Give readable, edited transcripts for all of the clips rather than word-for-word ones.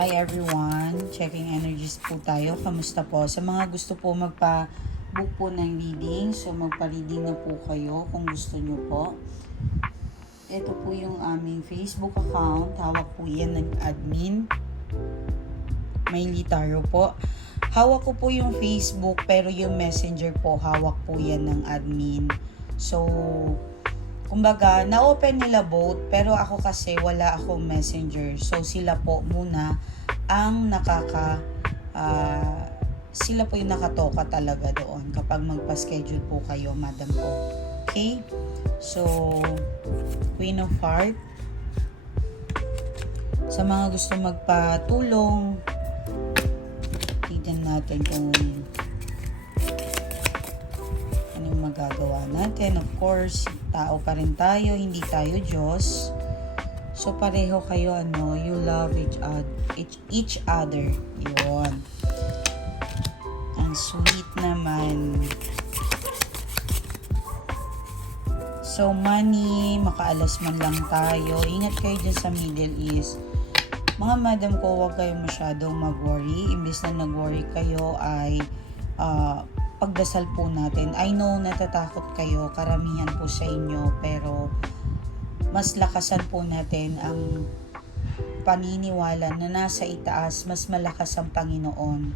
Hi everyone, checking energies po tayo. Kamusta po? Sa mga gusto po magpa-book po ng reading, so magpa-reading na po kayo kung gusto nyo po. Ito po yung aming Facebook account. Hawak po yan ng admin. Mayley Tarot po. Hawak ko po yung Facebook pero yung Messenger po hawak po yan ng admin. So, kumbaga, na-open nila both, pero ako kasi wala akong messenger. So, sila po muna ang sila po yung nakatoka talaga doon kapag magpa-schedule po kayo, madam ko. Okay? So, Queen of Hearts. Sa mga gusto magpatulong, tignan natin kung anong magagawa natin. Of course, tao pa rin tayo, hindi tayo Diyos. So, pareho kayo, you love each other. Yun. Ang sweet naman. So, money, makaalas man lang tayo. Ingat kayo dyan sa Middle East. Mga madam ko, huwag kayo masyadong mag-worry. Imbes na nag-worry kayo ay pagdasal po natin. I know natatakot kayo, karamihan po sa inyo, pero mas lakasan po natin ang paniniwala na nasa itaas, mas malakas ang Panginoon.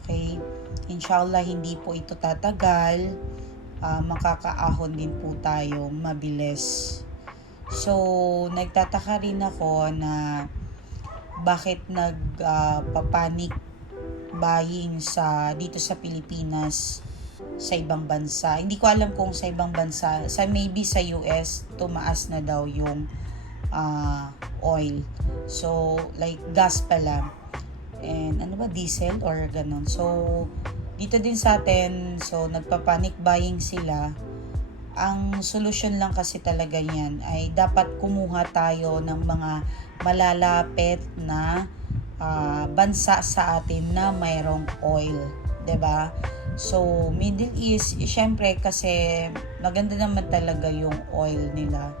Okay? Inshallah, hindi po ito tatagal. Makakaahon din po tayo mabilis. So, nagtataka rin ako na bakit nagpapanik buying dito sa Pilipinas sa ibang bansa. Hindi ko alam kung sa ibang bansa, maybe sa US tumaas na daw yung oil. So like gas pala. And diesel or ganon. So dito din sa atin, so nagpa-panic buying sila. Ang solusyon lang kasi talaga yan ay dapat kumuha tayo ng mga malalapit na bansa sa atin na mayroong oil, 'di ba? So Middle East, syempre kasi maganda naman talaga yung oil nila,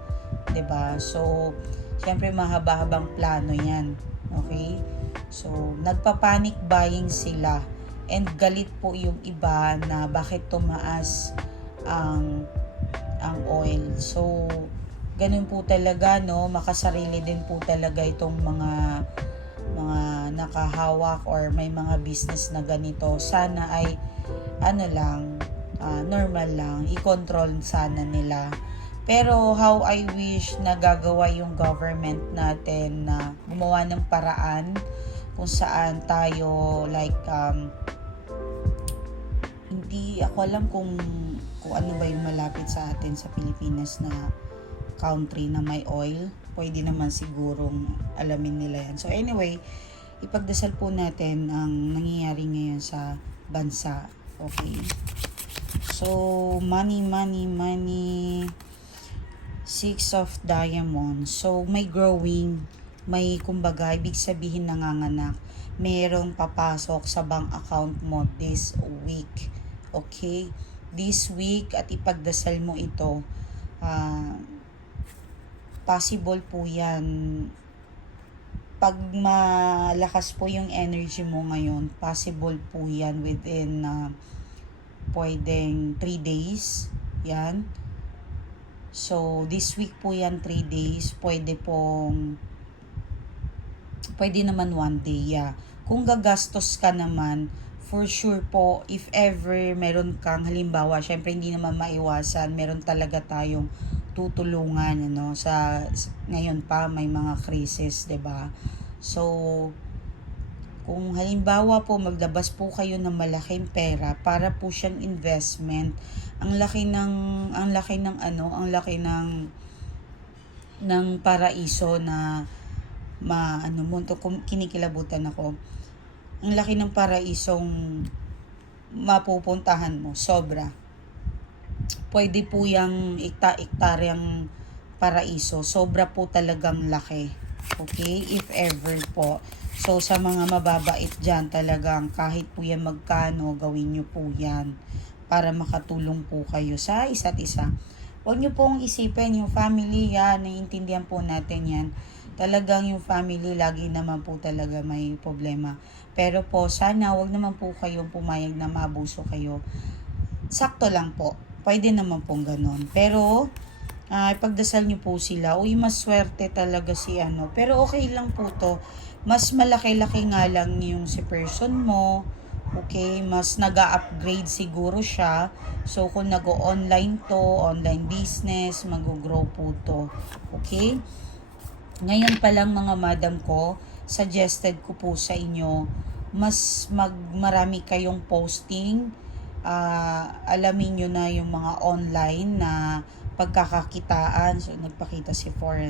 'di ba? So syempre mahaba-habang plano 'yan. Okay? So nagpa-panic buying sila and galit po yung iba na bakit tumaas ang oil. So ganun po talaga, makasarili din po talaga itong mga nakahawak or may mga business na ganito. Sana ay normal lang, i-control sana nila. Pero how I wish na gagawa yung government natin na gumawa ng paraan kung saan tayo hindi ako alam kung ano ba yung malapit sa atin sa Pilipinas na country na may oil. Pwede naman sigurong alamin nila yan. So anyway, ipagdasal po natin ang nangyayari ngayon sa bansa. Okay? So, money. Six of Diamonds. So, may growing. May, kumbaga, ibig sabihin nanganganak. Merong papasok sa bank account mo this week. Okay? This week, at ipagdasal mo ito. Possible po yan. Pag malakas po yung energy mo ngayon, possible po yan within pwedeng 3 days. Yan. So, this week po yan 3 days. Pwede naman 1 day. Yeah. Kung gagastos ka naman, for sure po, if ever meron kang halimbawa, syempre hindi naman maiwasan, meron talaga tayong tutulungan, sa ngayon pa may mga crisis, 'di ba? So kung halimbawa po maglabas po kayo ng malaking pera para po siyang investment, ang laki ng paraiso na kinikilabutan ako. Ang laki ng paraisong mapupuntahan mo, sobra. Pwede po yung iktaryang paraiso. Sobra po talagang laki. Okay? If ever po. So, sa mga mababait dyan, talagang kahit po yan magkano, gawin nyo po yan para makatulong po kayo sa isa't isa. Huwag nyo pong isipin yung family yan, naiintindihan po natin yan. Talagang yung family lagi naman po talaga may problema. Pero po, sana wag naman po kayong pumayag na maabuso kayo. Sakto lang po. Pwede naman pong ganon. Pero, ipagdasal nyo po sila. Uy, mas swerte talaga si ano. Pero okay lang po to. Mas malaki-laki nga lang yung si person mo. Okay, mas nag-upgrade siguro siya. So, kung nag-online to, online business, mag-grow po to. Okay? Ngayon pa lang mga madam ko, suggested ko po sa inyo, mas marami kayong posting, alamin nyo na yung mga online na pagkakakitaan. So, nagpakita si for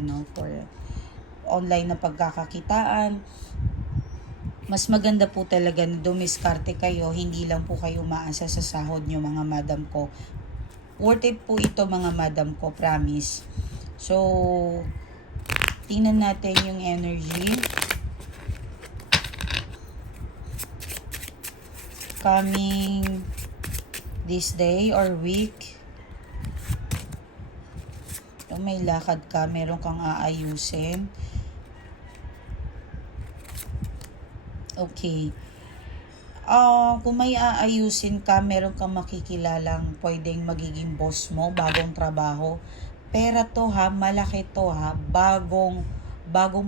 online na pagkakakitaan. Mas maganda po talaga na dumiskarte kayo, hindi lang po kayo umaasa sa sahod nyo mga madam ko. Worth it po ito mga madam ko, promise. So, tingnan natin yung energy. Coming this day or week. So, may lakad ka, meron kang aayusin. Okay. Kung may aayusin ka, meron kang makikilalang pwedeng magiging boss mo, bagong trabaho. Pera to ha, malaki to ha, bagong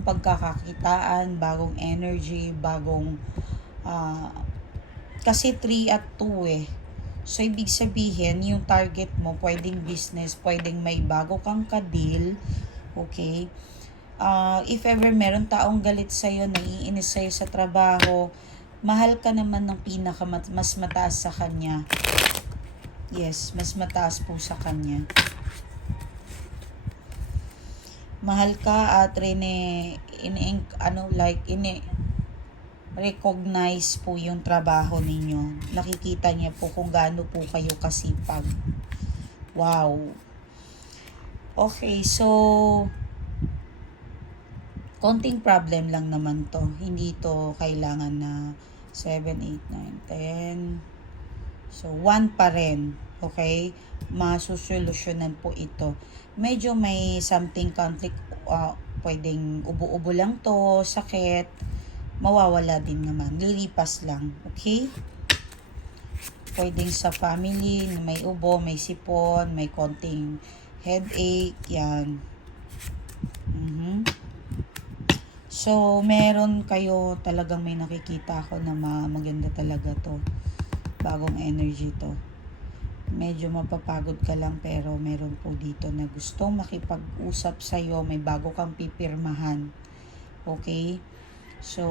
pagkakakitaan, bagong energy, kasi 3 at 2 eh. So, ibig sabihin, yung target mo, pwedeng business, pwedeng may bago kang ka-deal, okay? If ever meron taong galit sa'yo, naiinis sa'yo sa trabaho, mahal ka naman ng mas mataas sa kanya. Yes, mas mataas po sa kanya. Mahal ka at recognize po yung trabaho ninyo. Nakikita niya po kung gaano po kayo kasipag. Wow. Okay, so konting problem lang naman to. Hindi to kailangan na 7, 8, 9, 10. So, 1 pa rin. Okay? Masusolusyonan po ito. Medyo may something conflict. Pwedeng ubo-ubo lang to, sakit. Mawawala din naman. Lilipas lang. Okay? Pwedeng sa family, may ubo, may sipon, may konting headache. Yan. So, meron kayo talagang may nakikita ako na maganda talaga to. Bagong energy to. Medyo mapapagod ka lang pero meron po dito na gustong makipag-usap sa'yo. May bago kang pipirmahan. Okay? So,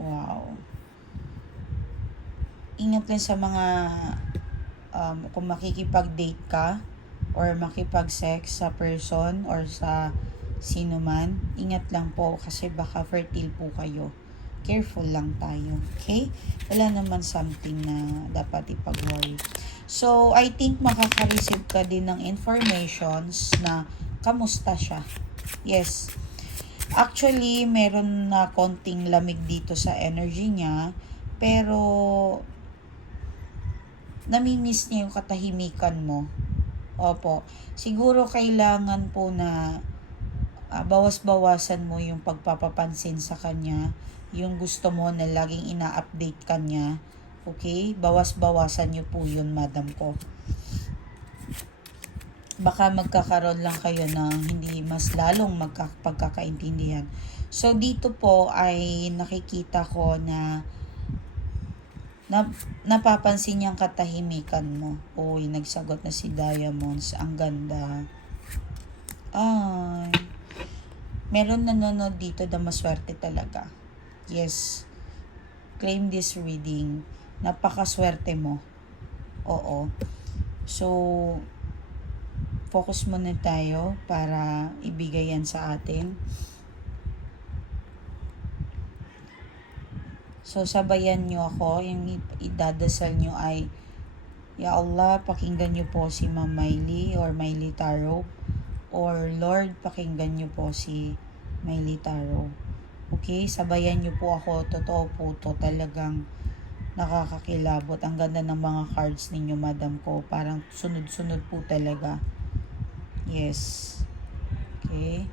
wow. Ingat lang sa mga kung makikipag-date ka or makipag-sex sa person or sa sino man, ingat lang po kasi baka fertile po kayo. Careful lang tayo. Okay? Wala naman something na dapat ipag-worry. So, I think makaka-receive ka din ng informations na kamusta siya. Yes. Actually, meron na konting lamig dito sa energy niya, pero namimiss niya yung katahimikan mo. Opo. Siguro kailangan po na bawas-bawasan mo yung pagpapapansin sa kanya. Yung gusto mo na laging ina-update ka niya. Okay? Bawas-bawasan niyo po yun, madam ko. Baka magkakaroon lang kayo ng hindi mas lalong pagkakaintindihan. So, dito po ay nakikita ko na napapansin niyang katahimikan mo. Uy, nagsagot na si Diamonds. Ang ganda. Ay. Meron nanonood dito na maswerte talaga. Yes. Claim this reading. Napakaswerte mo. Oo. So, focus muna tayo para ibigay yan sa atin. So, sabayan nyo ako. Yung idadasal nyo ay, Ya Allah, pakinggan nyo po si Ma'am Miley or Miley Tarot. Or Lord, pakinggan nyo po si Miley Tarot. Okay? Sabayan nyo po ako. Totoo po to. Talagang nakakakilabot. Ang ganda ng mga cards ninyo, madam ko. Parang sunod-sunod po talaga. Yes. Okay.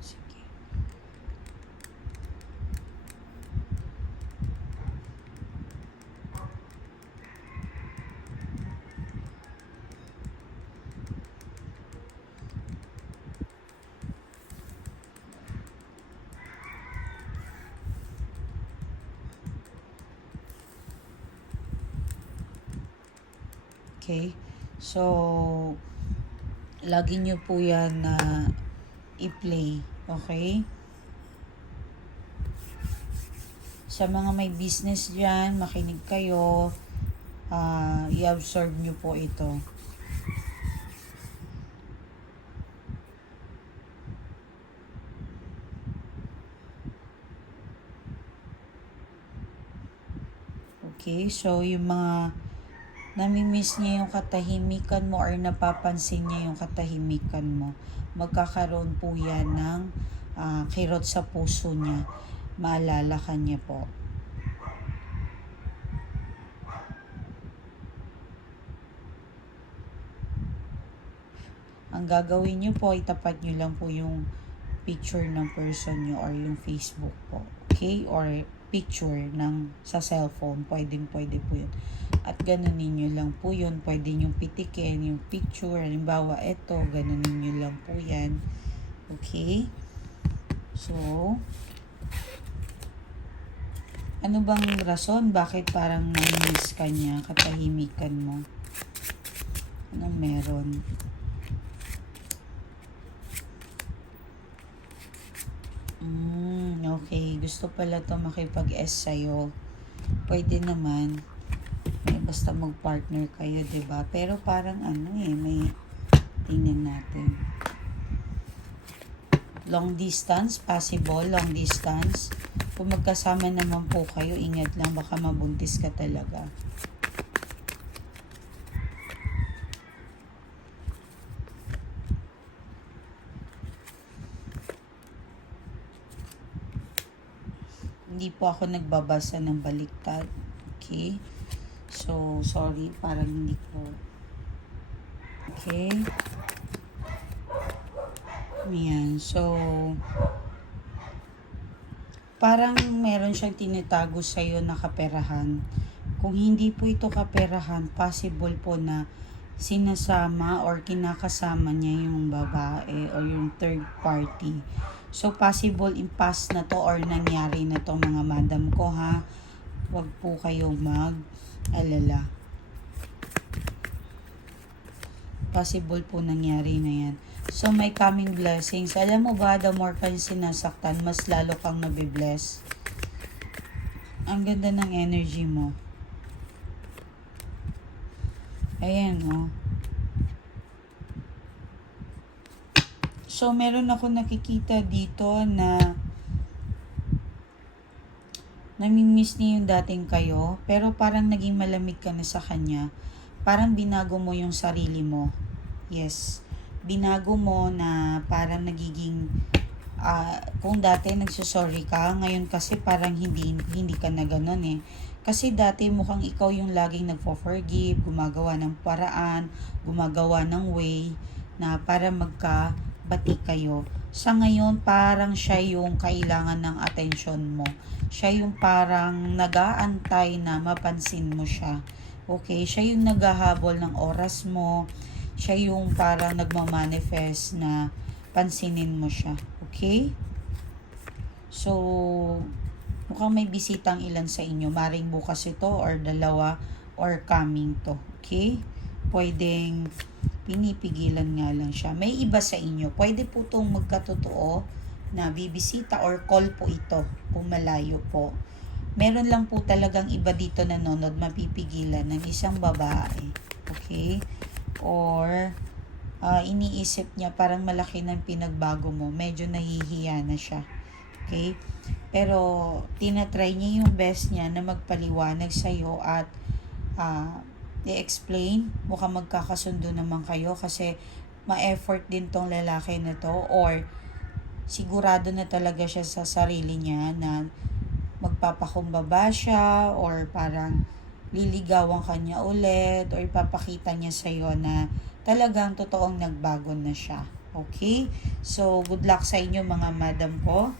Sige. Okay. So, lagi nyo po yan na i-play. Okay? Sa mga may business dyan, makinig kayo. I-absorb nyo po ito. Okay? So, yung mga namimiss niya yung katahimikan mo or napapansin niya yung katahimikan mo, magkakaroon po yan ng kirot sa puso niya. Maalala ka niya po. Ang gagawin niyo po, itapat niyo lang po yung picture ng person niyo or yung Facebook po. Okay? Or picture ng sa cellphone. Pwede po yun. At ganunin nyo lang po yun. Pwede nyo pitikin yung picture. Halimbawa, eto, ganunin nyo lang po yan. Okay? So, ano bang rason? Bakit parang namiss ka niya? Katahimikan mo? Anong meron? Okay. Gusto pala to makipag-S sa'yo. Pwede naman. Basta mag-partner kayo, 'di ba? Pero parang may tingnan natin. Long distance, possible, long distance. Kung magkasama naman po kayo, ingat lang, baka mabuntis ka talaga. Hindi po ako nagbabasa ng baliktad. Okay? So, sorry, parang hindi ko. Okay? Ayan. So, parang meron siyang tinatago sa'yo na kaperahan. Kung hindi po ito kaperahan, possible po na sinasama or kinakasama niya yung babae or yung third party. So, possible impasse na to or nangyari na to, mga madam ko, ha? Huwag po kayong mag-alala. Possible po nangyari na yan. So, may coming blessings. Alam mo ba, the more kang sinasaktan, mas lalo kang nabibless. Ang ganda ng energy mo. Ayan, oh. So, meron ako nakikita dito na namimiss niya yung dating kayo, pero parang naging malamig ka na sa kanya. Parang binago mo yung sarili mo. Yes. Binago mo na parang nagiging, kung dati nagsusorry ka, ngayon kasi parang hindi ka na ganun eh. Kasi dati mukhang ikaw yung laging nagpo-forgive, gumagawa ng paraan, gumagawa ng way na para magkabati kayo. Sa ngayon, parang siya yung kailangan ng atensyon mo. Siya yung parang nag-aantay na mapansin mo siya. Okay? Siya yung naghahabol ng oras mo. Siya yung parang nagmamanifest na pansinin mo siya. Okay? So, mukhang may bisitang ilan sa inyo. Maring bukas ito or dalawa or coming to. Okay? Pwedeng pinipigilan nga lang siya. May iba sa inyo. Pwede po itong magkatotoo na bibisita or call po ito kung malayo po. Meron lang po talagang iba dito nanonood mapipigilan ng isang babae. Okay? Or iniisip niya parang malaki ng pinagbago mo, medyo nahihiya na siya. Okay? Pero tinatry niya yung best niya na magpaliwanag sa'yo at i-explain. Mukhang magkakasundo naman kayo kasi ma-effort din tong lalaki na to, or sigurado na talaga siya sa sarili niya na magpapakumbaba siya, or parang liligawan ka niya ulit, or ipapakita niya sa'yo na talagang totoong nagbago na siya. Okay? So, good luck sa inyo mga madam ko.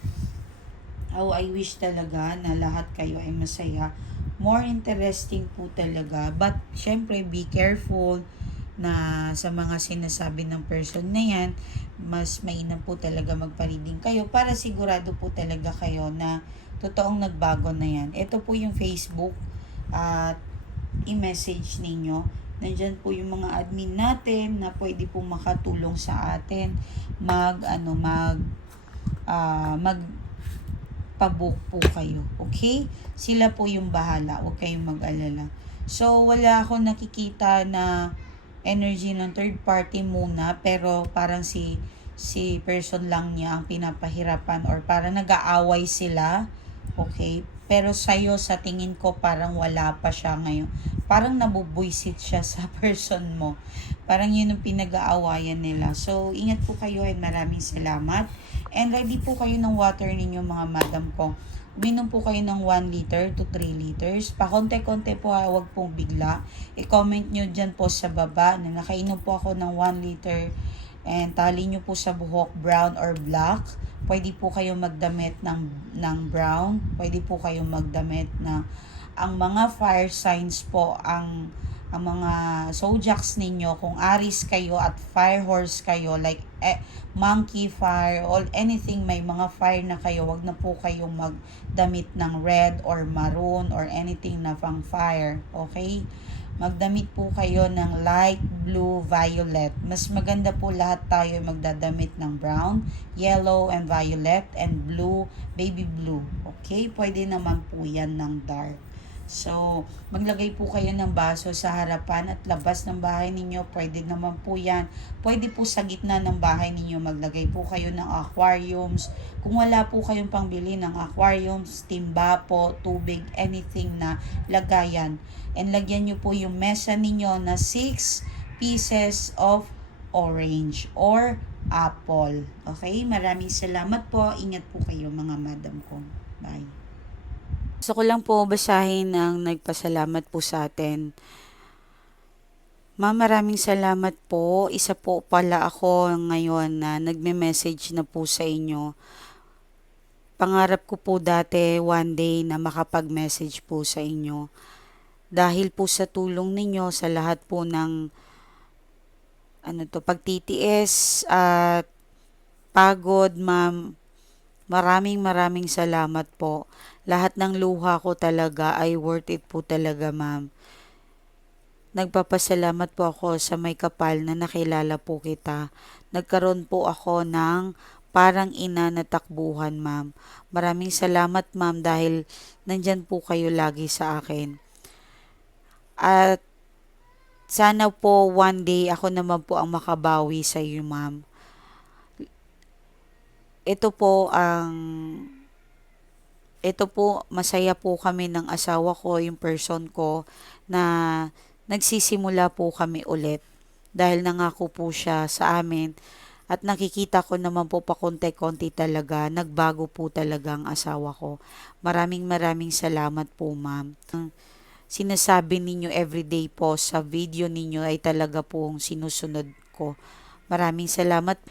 I wish talaga na lahat kayo ay masaya. More interesting po talaga. But, syempre, be careful na sa mga sinasabi ng person na yan. Mas mainam po talaga magpa-reading kayo para sigurado po talaga kayo na totoong nagbago na yan. Ito po yung Facebook at i-message ninyo. Nandyan po yung mga admin natin na pwede po makatulong sa atin mag pabook po kayo. Okay? Sila po yung bahala. Huwag kayong mag-alala. So, wala akong nakikita na energy ng third party muna, pero parang si person lang niya ang pinapahirapan, or parang nag-aaway sila. Okay? Pero sa'yo, sa tingin ko, parang wala pa siya ngayon. Parang nabubuisit siya sa person mo. Parang yun ang pinag-aawayan nila. So, ingat po kayo and maraming salamat. And ready po kayo ng water ninyo mga madam ko. Uminom po kayo ng 1 liter to 3 liters. Pakonte-konte po, huwag pong bigla. I-comment nyo dyan po sa baba na nakainom po ako ng 1 liter. And tali nyo po sa buhok, brown or black. Pwede po kayo magdamit ng brown. Pwede po kayo magdamit na ang mga fire signs po, ang mga zodiacs ninyo, kung Aries kayo at fire horse kayo, like monkey fire, or anything may mga fire na kayo, wag na po kayong magdamit ng red or maroon or anything na pang fire. Okay? Magdamit po kayo ng light blue, violet. Mas maganda po lahat tayo magdadamit ng brown, yellow, and violet, and blue, baby blue. Okay? Pwede naman po yan ng dark. So, maglagay po kayo ng baso sa harapan at labas ng bahay ninyo. Pwede naman po yan. Pwede po sa gitna ng bahay ninyo. Maglagay po kayo ng aquariums. Kung wala po kayong pangbili ng aquariums, timba po, tubig, anything na lagayan. And lagyan nyo po yung mesa ninyo na 6 pieces of orange or apple. Okay? Maraming salamat po. Ingat po kayo mga madam ko. Bye. Gusto ko lang po basahin ang nagpasalamat po sa atin. Ma'am, maraming salamat po. Isa po pala ako ngayon na nagme-message na po sa inyo. Pangarap ko po dati one day na makapag-message po sa inyo. Dahil po sa tulong ninyo sa lahat po ng pagtitiis at pagod, ma'am. Maraming salamat po. Lahat ng luha ko talaga ay worth it po talaga, ma'am. Nagpapasalamat po ako sa may kapal na nakilala po kita. Nagkaroon po ako ng parang ina na takbuhan, ma'am. Maraming salamat, ma'am, dahil nandyan po kayo lagi sa akin. At sana po one day ako naman po ang makabawi sa iyo, ma'am. Ito po, masaya po kami ng asawa ko, yung person ko, na nagsisimula po kami ulit. Dahil nangako po siya sa amin, at nakikita ko naman po pakonti-konti talaga, nagbago po talaga ang asawa ko. Maraming salamat po, ma'am. Sinasabi ninyo everyday po sa video ninyo ay talaga pong sinusunod ko. Maraming salamat.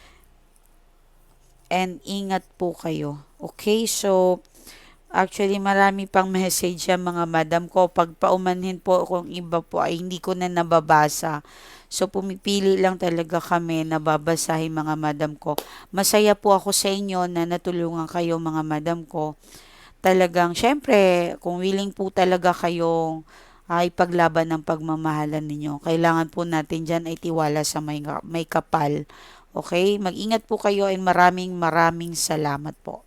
And ingat po kayo. Okay, so actually marami pang message yan mga madam ko. Pag paumanhin po kung iba po ay hindi ko na nababasa. So pumipili lang talaga kami na babasahin mga madam ko. Masaya po ako sa inyo na natulungan kayo mga madam ko. Talagang syempre kung willing po talaga kayong ipaglaban ng pagmamahalan ninyo. Kailangan po natin dyan ay tiwala sa may kapal. Okay? Mag-ingat po kayo and maraming salamat po.